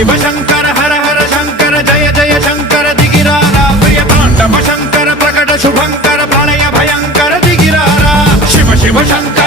शिव शंकर हर हर शंकर जय जय शंकर दिगिरारा प्रिय तांडव शंकर प्रकट शुभंकर प्रलय भयंकर दिगिरारा शिव शिव शंकर